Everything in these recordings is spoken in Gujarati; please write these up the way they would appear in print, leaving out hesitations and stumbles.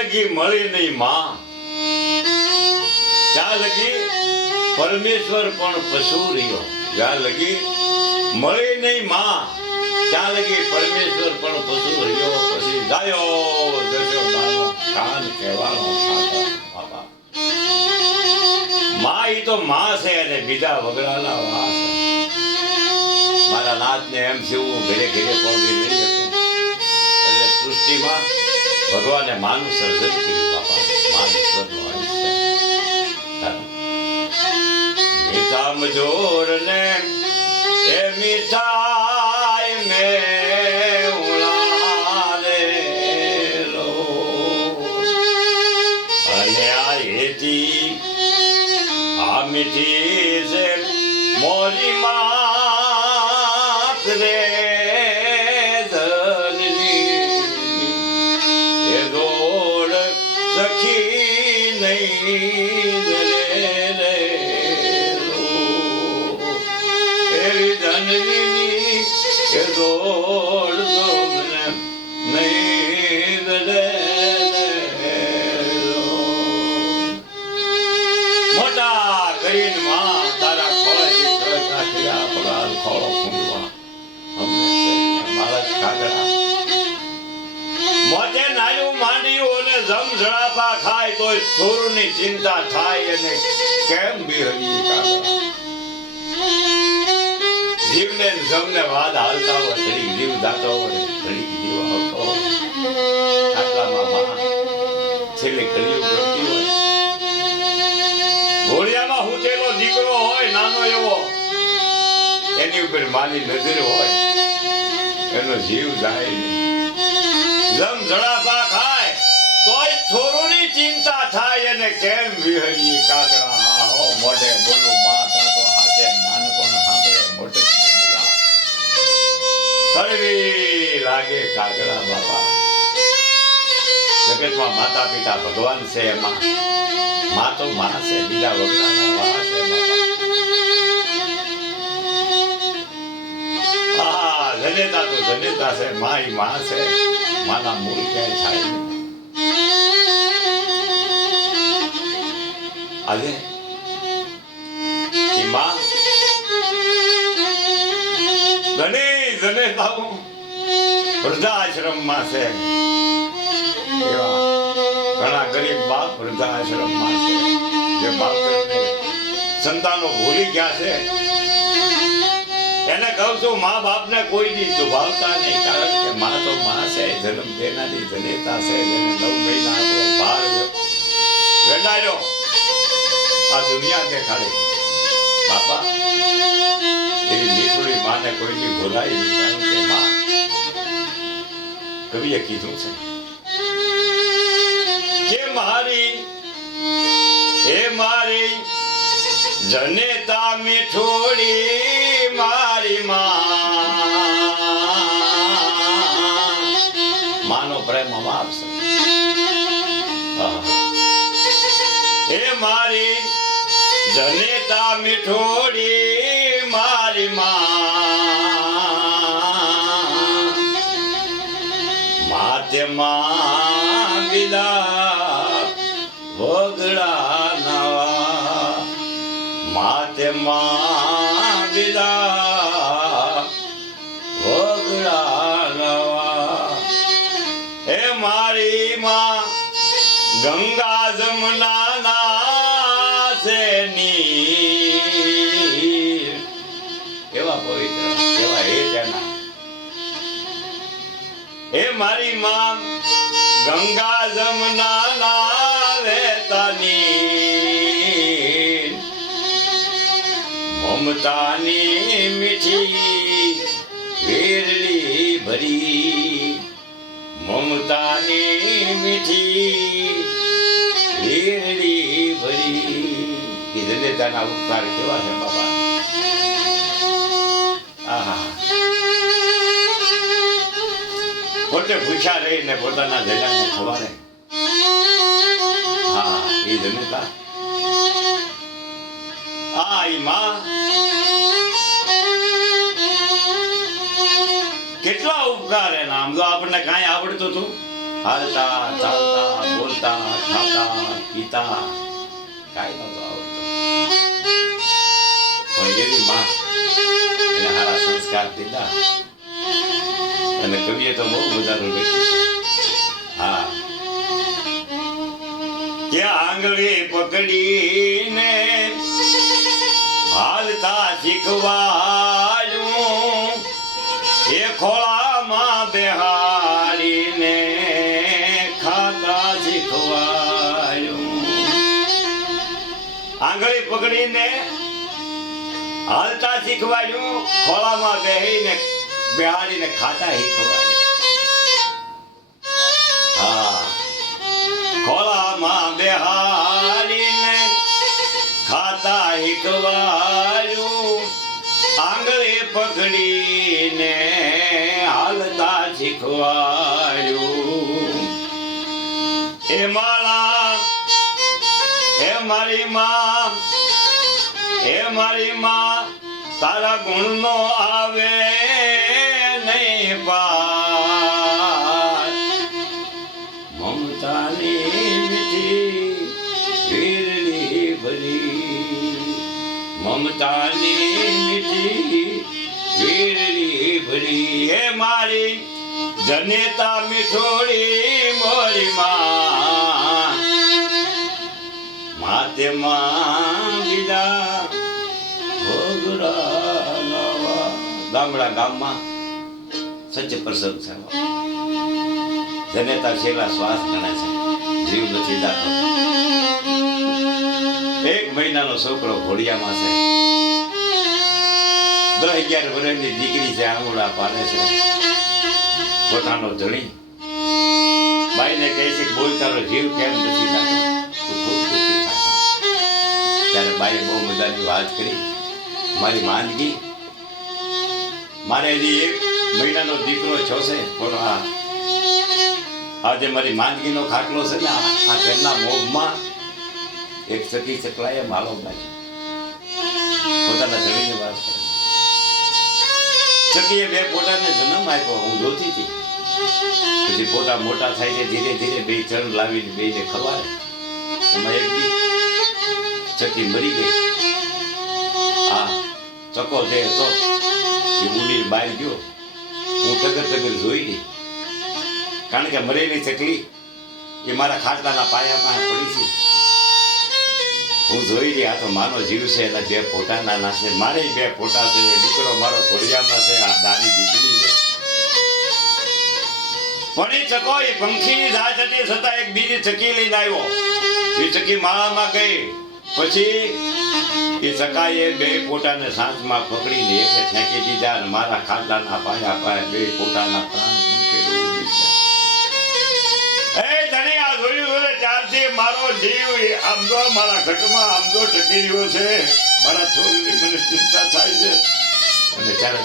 લગી મળી નહીં માં, ત્યાં લગી પરમેશ્વર પણ પશુ રહ્યો. જ્યાં લગી મળી નહીં માં, ત્યાં લગી પરમેશ્વર પણ પશુ રહ્યો. પછી જાયો જશોદાનો કાન કહેવાનો બાબા. માં ઈ તો માં છે અને બીજા વગડાના વાસ. મારા નાથને એમ છે હું ઘરે ઘરે પહોંચી નહીં શકું. એટલે સૃષ્ટિમાં ભગવાને માનું સર્જન કર્યું બાપા. માન ઈશ્વરનો અંશ છે. મીઠા મજોર ને એ મીઠાઈ મે ઉલારેલો અને આ હેતી આ મીઠી છે મોરી માત રે ધનની એ દોડ સખી નહીં રે એવી ધનની એ દોડ નહીં રે. મોટા કરીને માં તારા ખોળેથી ખોળતા કર્યા પડાલ ખોળો ફૂંકવા અમને કરીને મારા કાગડા મોટે નાયું માંડ્યું અને જમઝડાપા ખાય તોય છોરુની ચિંતા થાય અને કેમ બિહરી કાગડા. જીવને જમને વાદ હાલતા હોય, ઘડીક જીવ દાતો હોય, ઘડીક જીવ આવતો હોય. આટલામાં માં છેલ્લે કળિયુગ રમતી હોય. ઘોડિયામાં હુતેલો દીકરો હોય નાનો એવો, એની ઉપર માની નજર હોય, એનો જીવ જાય નહીં. જમ જડાપા ખાય તોય છોરોની ચિંતા થાય અને કેમ વિહરી કાગડા. હા હો મોઢે બોલું માં તો હાથે નાનપણ સાંભળે મોઢે કડવી લાગે કાગડા બાપા. જગતમાં માતા પિતા ભગવાન છે, એમાં માં તો માં છે, બીજા વગડાના વાહ છે બાપા. જનેતા તો જનેતા છે, માં ઈ માં છે. માના મૂળ ક્યાંય થાય નહીં. આજે ઈ માં જનેતાઓ વૃદ્ધાશ્રમમાં છે. એવા ઘણા ગરીબ બાપ વૃદ્ધાશ્રમમાં છે, જે બાળકોને સંતાનો ભૂલી ગયા છે. એને કહું છું મા બાપને કોઈ દી દુભાવતા નહીં, કારણ કે માં તો માં છે, જન્મ દેનારી જનેતા છે. જેને 9 મહિના આપણો ભાર વેડાયો આ દુનિયા દેખાડી બાપા. એવી મીઠુડી માને કોઈ દી ભૂલાય નહીં, કારણ કે માં કવિએ કીધું છે કે મારી હે મારી જનેતા મીઠોડી મારી માનો પ્રેમ આપશે. હે મારી જનેતા મીઠોડી મારી માતે માંગીલા વગડા નવા, માતે માંગીલા વગડા નવા. હે મારી માં ગંગા જમના ના છે નીર, એવા પવિત્ર એવા હે જના. હે મારી માં ગંગા જમના ના વેતાની, મમતાની મીઠી વેરલી ભરી, મમતાની મીઠી વેરલી ભરી. એ જનેતાના ઉપકાર કેવા છે બાબા. આહા, પોતે ભૂખ્યા રહીને પોતાના જગાને ખવાડે. હા, એ જનેતા. આ ઈ માં કેટલા ઉપકાર એના. આમ તો આપણને કાંઈ આવડતું હતું હાલતા ચાલતા બોલતા ખાતા પીતા કાંઈ નહોતો આવડતો, પણ એવી માં એને સારા સંસ્કાર દીધા. અને કવિએ તો બહુ મજાનું લખ્યું છે. હા, કે આંગળી પકડીને હાલતા શીખવાડ્યું, એ ખોળામાં બેહાડીને ખાતા શીખવાડ્યું. આંગળી પકડીને હાલતા શીખવાડ્યું, ખોળામાં બેહાડીને ખાતા શીખવાડ્યું. હા, ખોળામાં બેહાડીને ખાતા શીખવાડ્યું, આંગળી પકડીને હાલતા શીખવાડ્યું. એ માળા એ મારી માં, એ મારી માં, તારા ગુણનો આવે નહીં પાર. મમતાની મીઠી વીરડી ભરી, મમતાની મીઠી વીરડી ભરી. એ મારી જનેતા મીઠોડી મોરી માં, માતે માં બીજા ભોગરા નવા. ગામડા ગામમાં સચ્ચે પ્રસંગ છે. જનેતા છેલ્લા શ્વાસ ગણે છે, જીવ નથી જાતો. એક મહિનાનો છોકરો ઘોડિયામાં છે, 10-11 વર્ષની દીકરી છે, આંગળા પાડે છે. પોતાનો ધણી બાઈને કહે છે કે બોલ, તારો જીવ કેમ નથી જાતો, તું ખૂબ દુઃખી થાતો. ત્યારે બાઈએ બહુ મજાની વાત કરી, મારી માંદગી, મારે હજી 1 મહિનાનો દીકરો છો છે, પણ આજે મારી માંદગીનો ખાટલો છે ને, આ ઘરના મોભમાં એક સખી ચકલાએ માળો બાંધ્યો. પોતાના ધણીને વાત કરે. સખીએ 2 પોતાને જન્મ આપ્યો, હું જોતી હતી. પછી પોતા મોટા થાય છે, ધીરે ધીરે 2 ચણ લાવીને બેને ખવાડે. એમાં એક દી સખી મરી ગઈ. આ ચકો જે હતો એ ઉડીને બહાર ગયો. હું ટગર જોઈ ગઈ, કારણ કે મરેલી ચકલી એ મારા ખાટલાના પાયા પાસે પડી છે. હું જોઈ રહી, આ તો માનો જીવ છે, એના 2 ફોટા નાના છે, મારે 2 ફોટા છે. દીકરો મારો ઘોડિયામાં છે, આ નાની દીકરી છે. પણ એ ચકો એ પંખીની રાહ હતી છતાં એક બીજી ચકી લઈને આવ્યો. એ ચકી માળામાં ગઈ. પછી એ ચકાએ 2 ફોટાને સાંજમાં પકડીને એકે ફેંકી દીધા અને મારા ખાટલાના પાયા પાસે 2 ફોટાના પ્રાણ પંખેડું ઉડી ગયા. એ ધણી, આ જોયું છે ત્યારથી મારો જીવ આમ તો મારા ઘટમાં આમ તો ટકી રહ્યો છે. મારા છોકરીની મને ચિંતા થાય છે. અને ત્યારે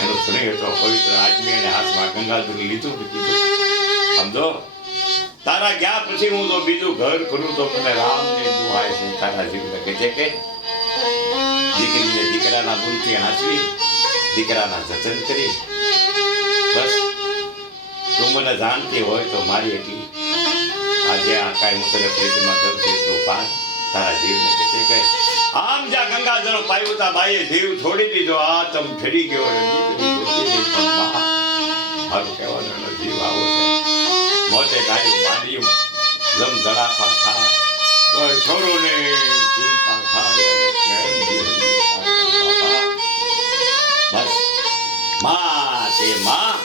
એનો ધણી હતો પવિત્ર આદમી, એને હાથમાં ગંગાજળ લીધું ને કીધું, સમજો તારા ગયા પછી હું તો બીજું ઘર કરું તો મને રામની દુહાય છે. તારા જીવને કહે છે કે દીકરીને દીકરાના ગુણથી હાંસવી, દીકરાના જતન કરી, બસ તું મને જાણતી હોય તો મારી એટલી આજે આ કાંઈ હું તને પ્રીતિમાં દઉં છું તો પાર. તારા જીવને કહે છે કે આમ જ્યાં ગંગાજળ પાયું તા બાઈએ જીવ છોડી દીધો. આ તમ ફરી ગયો મારું કહેવાનો જીવ આવો છે. મોતે ગાયું માંડ્યું, જમ ધડાફા થા, કોઈ છોરોને ચિંતા થાય. બસ માં તે માં